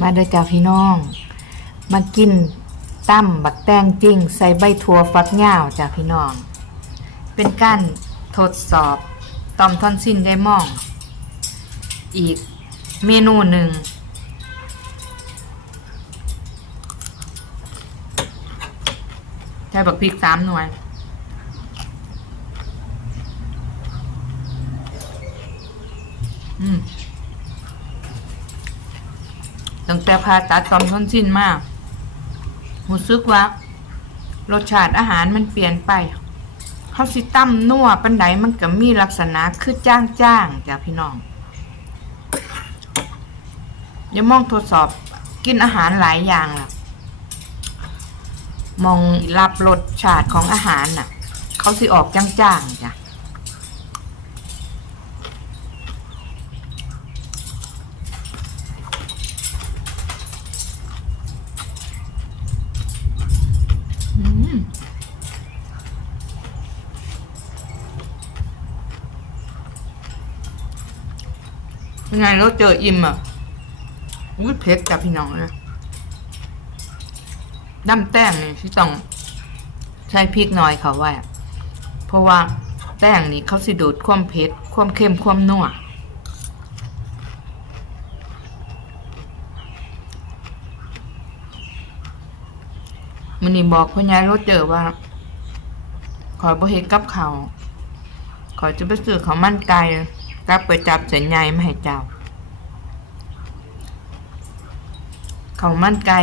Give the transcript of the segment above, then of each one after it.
มาเด้อจ้าพี่น้อง มากินตั้มบักแตงจริง ใส่ใบถั่วฟักยาวจ้าพี่น้อง เป็นการทดสอบตอมทอนซินได้มอง อีกเมนูหนึ่งใช้บักพริกสามหน่วยอืม ตั้งแต่ผ่าตัดตอมทอนซินมากรู้สึกว่ารสชาติอาหารมันเปลี่ยนไปเขาสิตั้มนัวปันไดมันก็มีลักษณะคือจ้างจ้างจ้ะพี่น้องอย่ามองทดสอบกินอาหารหลายอย่างล่ะ มองรับรสชาติของอาหารน่ะ เขาสิออกจ้างจ้างๆจ้ะ อืม ยังไงเราเจออิ่มอะอุ้ยเผ็ดกับพี่น้องนะน้ำแต้งนี่ที่ต้องใช้พริกน้อยเขาไว้เพราะว่าแป้งนี่เขาสิดูดความเผ็ดความเค็มความนัวมันนี่บอกพ่อใหญ่รถเจอว่า ขอยบ่เฮ็ดกับเขาขอยจะไปซื้อข้ามั่นไก่ กลับไปจับเส้นใหญ่มาให้เจ้าข้ามันไก่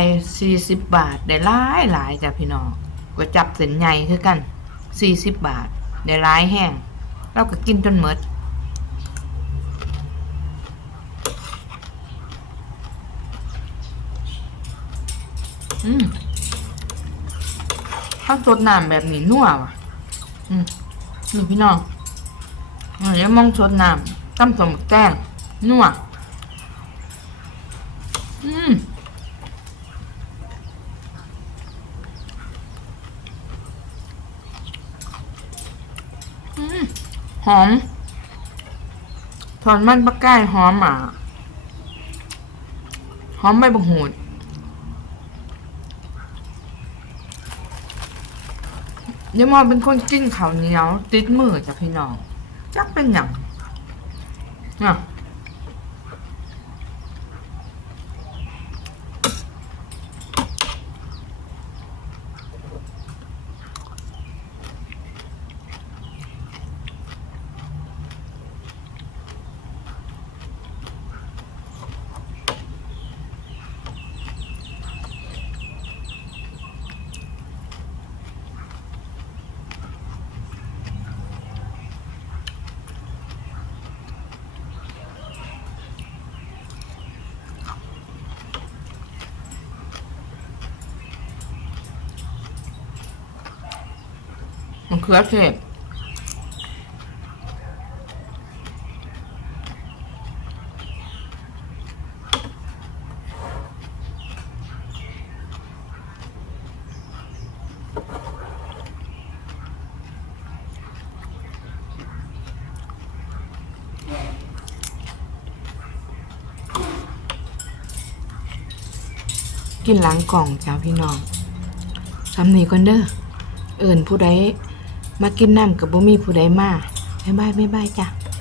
40บบาทได้หลายหลายจ้ะพี่น้องก็จับเส้นใหญ่คือกัน40บาทได้หลายแห้งเราก็กินจนหมดอืมข้าวสดน้ำแบบนี้นัวว่ะ อืมนี่พี่น้องเดี๋ยวมองสดน้ำ ต้มสมแต้งนัวอืมอืมหอมถอนมันปลาก้ายหอมอะหอมใบบังหูดยายมอเป็นคนกินข้าวเหนียว ติดมือจ้ะพี่น้องจักเป็นหยัง Yeah. น่ะมันคือเทศกินล้างกล่องจ้าพี่น้องสำนีก่อนเด้อเอิ่นผู้ใด มากินน้ำกับบ่มีผู้ใดมาบ๊ายบายบ๊ายบายจ้ะ